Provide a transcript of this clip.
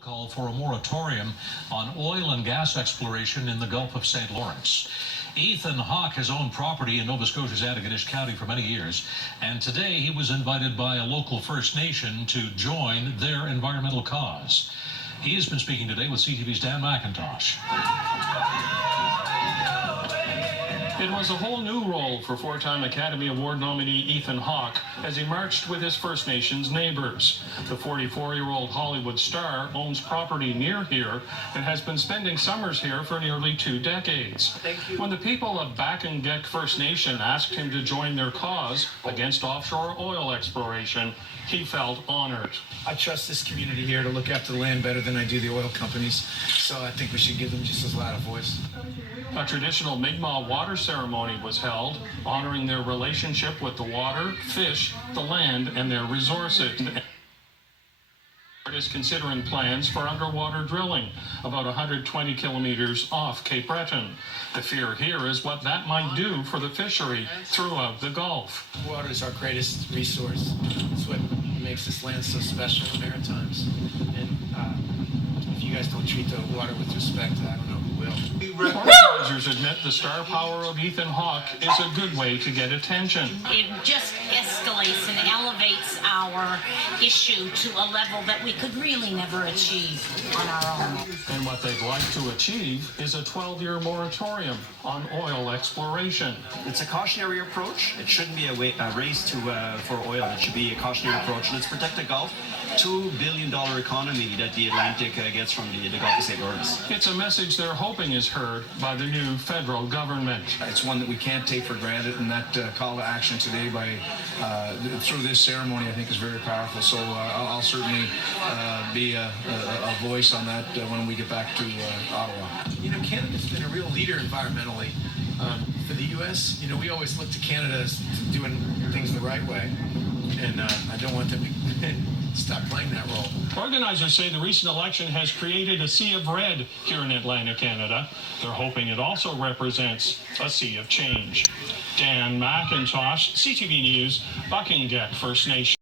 Call for a moratorium on oil and gas exploration in the Gulf of St. Lawrence. Ethan Hawke has owned property in Nova Scotia's Antigonish County for many years, and today he was invited by a local First Nation to join their environmental cause. He has been speaking today with CTV's Dan McIntosh. It was a whole new role for four-time Academy Award nominee Ethan Hawke as he marched with his First Nations neighbors. The 44-year-old Hollywood star owns property near here and has been spending summers here for nearly 2 decades. When the people of Bakangek First Nation asked him to join their cause against offshore oil exploration, he felt honored. I trust this community here to look after the land better than I do the oil companies, so I think we should give them just as loud a voice. A traditional Mi'kmaq water ceremony was held, honoring their relationship with the water, fish, the land, and their resources. Is considering plans for underwater drilling about 120 kilometers off Cape Breton. The fear here is what that might do for the fishery throughout the Gulf. Water is our greatest resource. It's what makes this land so special in the Maritimes. And if you guys don't treat the water with respect, I don't know who will. Organizers admit the star power of Ethan Hawke is a good way to get attention. It just escalates and elevates our issue to a level that we could really never achieve on our own. And what they'd like to achieve is a 12-year moratorium on oil exploration. It's a cautionary approach. It shouldn't be a race for oil. It should be a cautionary approach. Let's protect the Gulf. $2 billion economy that the Atlantic gets from the Gulf of St. Lawrence. It's a message they're hoping is heard by the new federal government. It's one that we can't take for granted, and that call to action today through this ceremony I think is very powerful. So I'll certainly be a voice on that when we get back to Ottawa. You know, Canada's been a real leader environmentally. For the U.S., you know, we always look to Canada as doing things the right way, and I don't want them to stop playing that role. Organizers say the recent election has created a sea of red here in Atlantic Canada. They're hoping it also represents a sea of change. Dan McIntosh, CTV News, Bakangek First Nation.